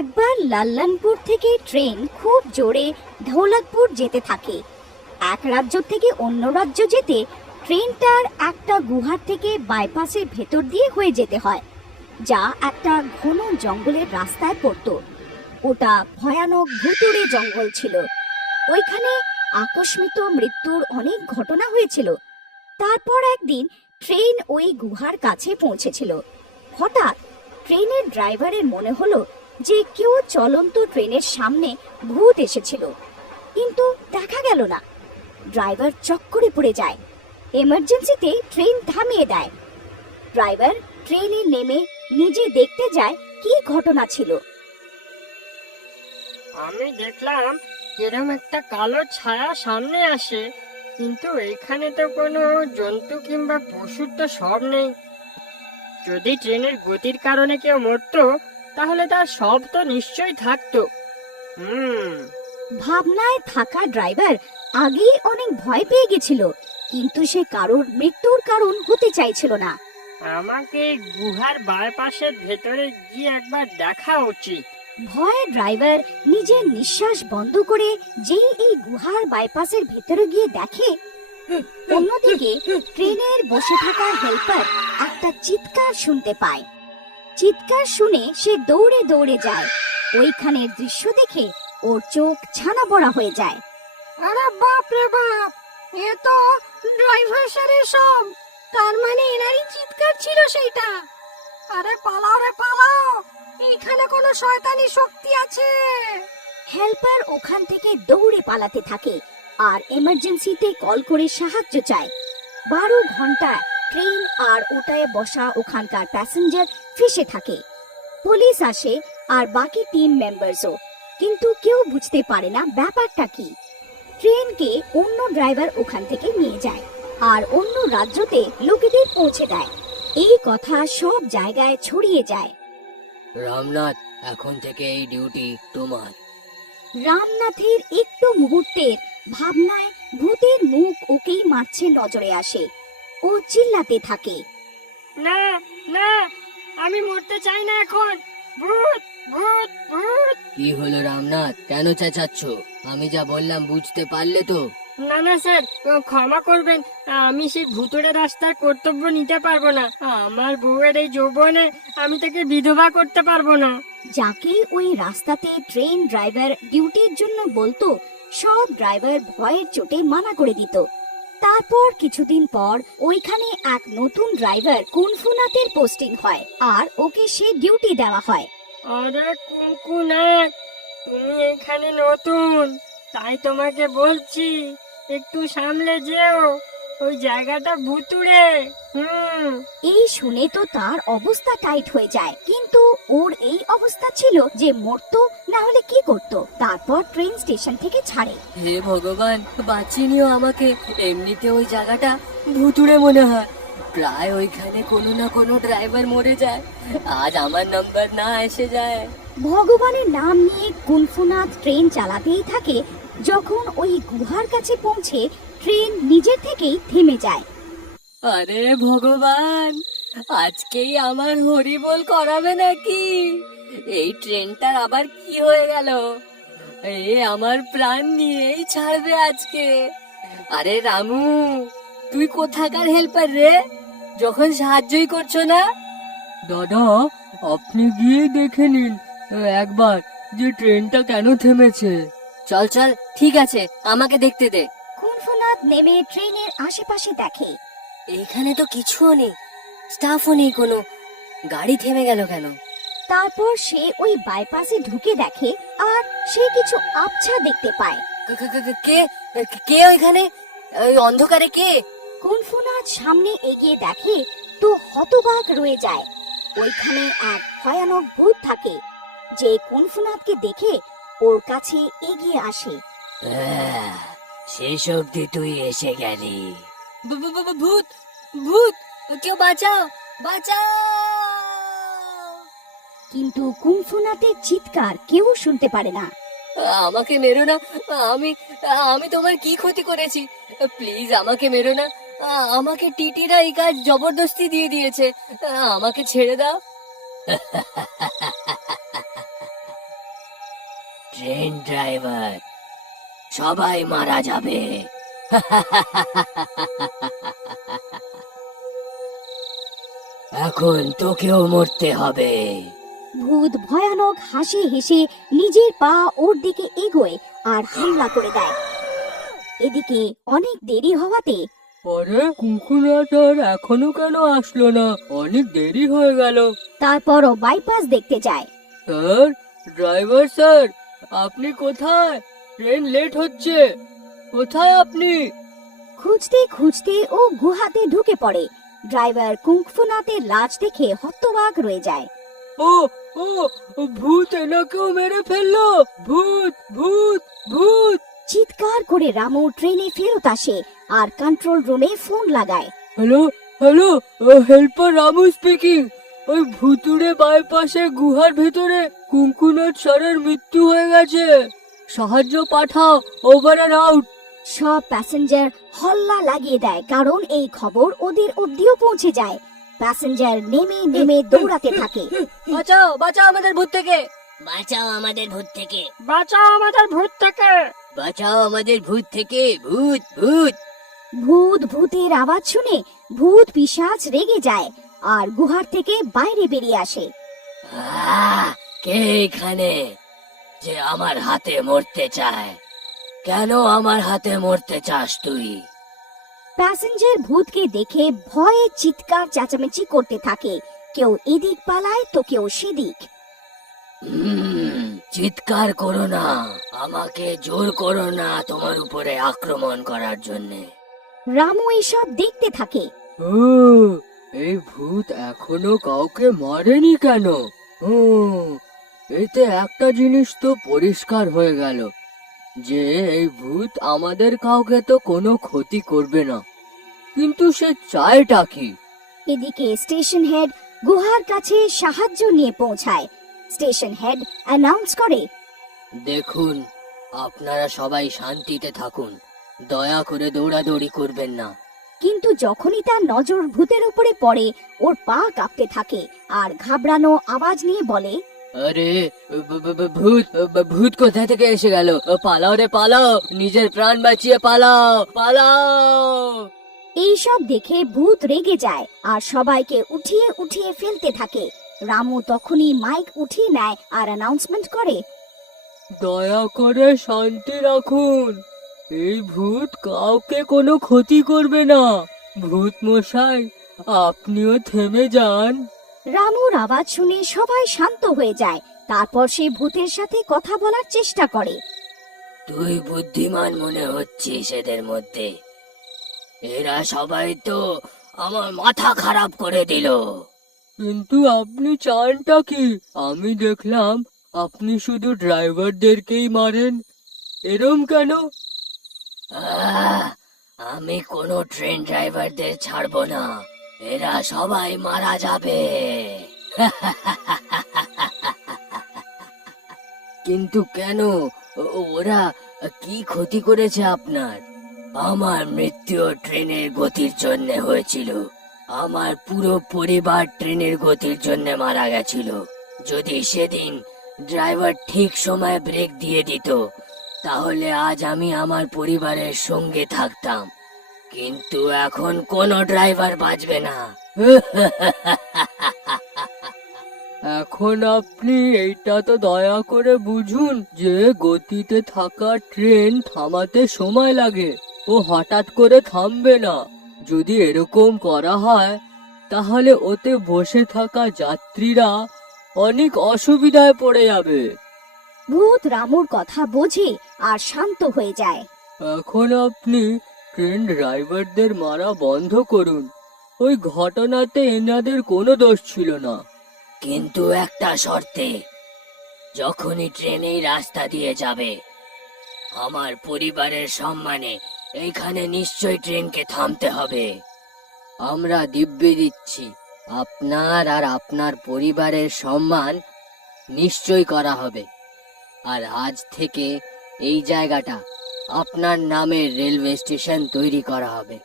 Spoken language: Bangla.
একবার লাল্লানপুর থেকে ট্রেন খুব জোরে ধৌলতপুর যেতে থাকে। এক রাজ্য থেকে অন্য রাজ্য যেতে ট্রেনটার একটা গুহার থেকে বাইপাসের ভেতর দিয়ে হয়ে যেতে হয়, যা একটা ঘন জঙ্গলের রাস্তায় পড়তো। ওটা ভয়ানক ভুতুড়ে জঙ্গল ছিল। ওইখানে আকস্মিক মৃত্যুর অনেক ঘটনা হয়েছিল। তারপর একদিন ট্রেন ওই গুহার কাছে পৌঁছেছিল। হঠাৎ ট্রেনের ড্রাইভারের মনে হলো যে কেউ চলন্ত ট্রেনের সামনে ভূত এসেছিল, কিন্তু দেখা গেল না। ড্রাইভার চক্করে পড়ে যায়। এমার্জেন্সিতে ট্রেন থামিয়ে দেয়। ড্রাইভার ট্রেনে নেমে নিজে দেখতে যায় কি ঘটনা ছিল। আমি দেখলাম এরকম একটা কালো ছায়া সামনে আসে, কিন্তু এখানে তো কোনো জন্তু কিংবা পশুর তো সব নেই। যদি ট্রেনের গতির কারণে কেউ মরতো, তাহলে তার সব তো নিশ্চয়ই থাকতো। ভাবনায় থাকা ড্রাইভার আগেই অনেক ভয় পেয়ে গেছিল, কিন্তু সে কারোর মৃত্যুর কারণ হতে চাইছিল না। আমাকে গুহার বাইপাসের ভেতরে গিয়ে একবার দেখা উচিত। ভয়ে ড্রাইভার নিজের নিঃশ্বাস বন্ধ করে যেই এই গুহার বাইপাসের ভেতরে গিয়ে দেখে, অন্যদিকে ট্রেনের বসে থাকা হেল্পার একটা চিৎকার শুনতে পায়। চিৎকার শুনে সে দৌড়ে দৌড়ে যায়। ওইখানের দৃশ্য দেখে ওর চোখ ছানা বড়া হয়ে যায়। আরে বাপ রে বাপ, এ তো ড্রাইভার স্যারের সব। তার মানে এনারই চিৎকার ছিল সেইটা। আরে পালাও রে পালাও, এইখানে কোনো শয়তানি শক্তি আছে। হেল্পার ওখান থেকে দৌড়ে পালাতে থাকে আর এমার্জেন্সিতে কল করে সাহায্য চায়। 12 ঘন্টা ট্রেন আর ওটায় বসা ওখানকার প্যাসেঞ্জার ফেসে থাকে। পুলিশ আসে আর বাকি টিম মেম্বারসও, কিন্তু কেউ বুঝতে পারে না ব্যাপারটা কি। ট্রেনকে অন্য ড্রাইভার ওখান থেকে নিয়ে যায় আর অন্য রাজ্যতে লোকেদের পৌঁছে দেয়। এই কথা সব জায়গায় ছড়িয়ে যায়। রামনাথ, এখন থেকে এই ডিউটি তোমার। রামনাথের একটু মুহূর্তের ভাবনায় ভূতের মুখ ওকেই মারছে নজরে আসে। ও চিল্লাতে থাকে, না না, আমি মরতে চাই না এখন। ভূত ভূত ভূত। কি হলো রামনাথ, কেন চেঁচাচ্ছ? আমি যা বললাম বুঝতে পারলে তো? না না স্যার, ক্ষমা করবেন। আমি সেই ভুতুড়ে রাস্তার কর্তব্য নিতে পারবো না। আমার বউয়ের এই যৌবনে আমি তাকে বিধবা করতে পারবো না। যাকে ওই রাস্তাতে ট্রেন ড্রাইভার ডিউটির জন্য বলতো, সব ড্রাইভার ভয়ের চোটে মানা করে দিত। তারপর কিছুদিন পর ওইখানে এক নতুন ড্রাইভার কুনফুনাথের পোস্টিং হয় আর ওকে সে ডিউটি দেওয়া হয়। আরে কুনকুনাথ, তুমি এখানে নতুন, তাই তোমাকে বলছি একটু সামলে যেও। ওই জায়গাটা ভুতুড়ে। এই শুনে তো তার অবস্থা টাইট হয়ে যায়, কিন্তু ওর এই অবস্থা ছিল যে মরতো না হলে কি করত। তারপর ট্রেন স্টেশন থেকে ছাড়ে। হে ভগবান, বাঁচিয়ে নিও আমাকে। এমনিতে ওই জায়গাটা ভুতুড়ে মনে হয়। প্রায় ওইখানে কোনো না কোনো ড্রাইভার মরে যায়। আজ আমার নাম্বার না এসে যায়। ভগবানের নাম নিয়ে কুনফুনাথ ট্রেন চালাতেই থাকে। যখন ওই গুহার কাছে পৌঁছে ট্রেন নিজের থেকেই থেমে যায়। আরে ভগবান, আজকেই আমার হরিবোল করাবে নাকি? এই ট্রেনটার আবার কি হয়ে গেল? এ আমার প্রাণ নিয়েই ছাড়বে আজকে। আরে রামু, তুই কোথাকার হেল্পার রে, যখন সাহায্যই করছো না? দাদা, আপনি গিয়ে দেখে নিন একবার যে ট্রেনটা কেন থেমেছে। চল চল, ঠিক আছে, আমাকে দেখতে দে। কুনফুনাথ নেমে ট্রেনের আশেপাশে দেখে। এখানে তো কিছুও নেই, স্টাফও নেই কোনো। গাড়ি থেমে গেল কেন? তারপর সে ওই বাইপাসে ঢুকে দেখে আর সে কিছু আবছা দেখতে পায়। কে কে ওইখানে, ওই অন্ধকারে কে? কুনফুনাথ সামনে এগিয়ে দেখে তো হতবাক রয়ে যায়। ওইখানে এক ভয়ানক ভূত থাকে, যে কুনফুনাথকে দেখে ওর কাছে এগিয়ে আসে। শেষ অব্দি তুই এসে গেলি। ভূত ভূত, কেউ বাঁচাও বাঁচাও! কিন্তু কুনফুনাথের চিৎকার কেউ শুনতে পারে না। আমাকে মেরো না, আমি আমি তোমার কি ক্ষতি করেছি? প্লিজ আমাকে মেরো না। আমাকে টিটিরা এই কাজ জবরদস্তি দিয়ে দিয়েছে। আমাকে ছেড়ে দাও। ট্রেন ড্রাইভার, সবাই মারা যাবে। এখন তোকেও মরতে হবে। ভূত ভয়ানক হাসি হেসে নিজের পা ওর দিকে এগোয় আর হামলা করে দেয়। এদিকে অনেক দেরি হওয়াতে আরে কুকুরনাথ আর এখনো কেন আসলো না? অনেক দেরি হয়ে গেল। তারপরও বাইপাস দেখতে যায়। স্যার, ড্রাইভার স্যার, আপনি কোথায়? ট্রেন লেট হচ্ছে। কোথায় আপনি? খুঁজতে খুঁজতে ও গুহাতে ঢুকে পড়ে। ড্রাইভার কুংফুনাথের লাশ দেখে হতবাক রয়ে যায়। ও ও ভূত এনাকেও মেরে ফেললো। ভূত ভূত ভূত! চিৎকার করে রামু ট্রেনে ফেরত আসে আর কন্ট্রোল রুমে ফোন লাগায়। Hello hello, helper Ramu speaking. ওই ভুতুড়ে বাইপাসে গুহার ভেতরে কুঙ্কুনাথ স্যারের মৃত্যু হয়ে গেছে। সাহায্য পাঠাও, ওভার অ্যান্ড আউট। সব প্যাসেঞ্জার হল্লা লাগিয়ে দেয়, কারণ এই খবর ওদের অবধিও পৌঁছে যায়। প্যাসেঞ্জার নেমে নেমে দৌড়াতে থাকে। বাঁচাও, বাঁচাও আমাদের ভূত থেকে। বাঁচাও আমাদের ভূত থেকে। বাঁচাও আমাদের ভূত থেকে। বাঁচাও আমাদের ভূত থেকে। ভূত ভূত। ভূত ভূতের আওয়াজ শুনে ভূত পিশাচ রেগে যায় আর গুহার থেকে বাইরে বেরিয়ে আসে। কে এখানে যে আমার হাতে মরতে চায়? কেন আমার হাতে মরতে চাস তুই? প্যাসেঞ্জার ভূতকে দেখে ভয়ে চিৎকার চেঁচামেচি করতে থাকে। কেউ এদিক পালায় তো কেউ সেদিক। চিৎকার করো না, আমাকে জোর করো না তোমার উপরে আক্রমণ করার জন্যে। রামু এসব দেখতে থাকে। ও, এই ভূত এখনো কাউকে মারেনি কেন? এতে একটা জিনিস তো পরিষ্কার হয়ে গেল যে এই ভূত আমাদের কাউকে তো কোনো ক্ষতি করবে না। কিন্তু সে চায়টা কি? এদিকে স্টেশন হেড গুহার কাছে সাহায্য নিয়ে পৌঁছায়। স্টেশন হেড অ্যানাউন্স করে, দেখুন, আপনারা সবাই শান্তিতে থাকুন, দয়া করে দৌড়াদৌড়ি করবেন না। কিন্তু যখনই তার নজর ভূতের উপরে পড়ে ওর পা কাঁপতে থাকে আর ঘাবড়ানো আওয়াজ নিয়ে বলে, আরে ভূত, ভূত কোথা থেকে এসে গেল? পালাও রে পালাও, নিজের প্রাণ বাঁচিয়ে পালাও, পালাও। এইসব দেখে ভূত রেগে যায় আর সবাইকে উঠিয়ে উঠিয়ে ফেলতে থাকে। রামু তখনই মাইক উঠিয়ে নেয় আর অ্যানাউন্সমেন্ট করে, দয়া করে শান্তি রাখুন, এই ভূত কাউকে কোনো ক্ষতি করবে না। ভূত মশাই, আপনিও থেমে যান। রামুর আওয়াজ শুনে সবাই শান্ত হয়ে যায়। তারপর সে ভূতের সাথে কথা বলার চেষ্টা করে। তুই বুদ্ধিমান মনে হচ্ছিস এদের মধ্যে। এরা সবাই তো আমার মাথা খারাপ করে দিল। কিন্তু আপনি চানটা কি? আমি দেখলাম আপনি শুধু ড্রাইভারদেরকেই মারেন, এরম কেন? আমি কোনো ট্রেন ড্রাইভারদের ছাড়বো না, এরা সবাই মারা যাবে। কিন্তু কেন? ওরা কি ক্ষতি করেছে আপনার? আমার মৃত্যু ট্রেনের গতির জন্য হয়েছিল। আমার পুরো পরিবার ট্রেনের গতির জন্য মারা গেছিল। যদি সেদিন ড্রাইভার ঠিক সময়ে ব্রেক দিয়ে দিত, তাহলে আজ আমি আমার পরিবারের সঙ্গে থাকতাম। কিন্তু এখন কোনো ড্রাইভার বাঁচবে না। এখন আপনি এইটা তো দয়া করে বুঝুন যে গতিতে থাকা ট্রেন থামাতে সময় লাগে, ও হঠাৎ করে থামবে না। যদি এরকম করা হয় তাহলে ওতে বসে থাকা যাত্রীরা অনেক অসুবিধায় পড়ে যাবে। ভূত রামুর কথা বোঝে আর শান্ত হয়ে যায়। এখন আপনি ট্রেন ড্রাইভারদের মারা বন্ধ করুন। ওই ঘটনাতে এনাদের কোনো দোষ ছিল না। কিন্তু একটা শর্তে, যখনই ট্রেন এই রাস্তা দিয়ে যাবে, আমার পরিবারের সম্মানে এইখানে নিশ্চয়ই ট্রেনকে থামতে হবে। আমরা দিব্যি দিচ্ছি, আপনার আর আপনার পরিবারের সম্মান নিশ্চয় করা হবে। আর আজ থেকে এই জায়গাটা আপনার নামে রেলওয়ে স্টেশন তৈরি করা হবে।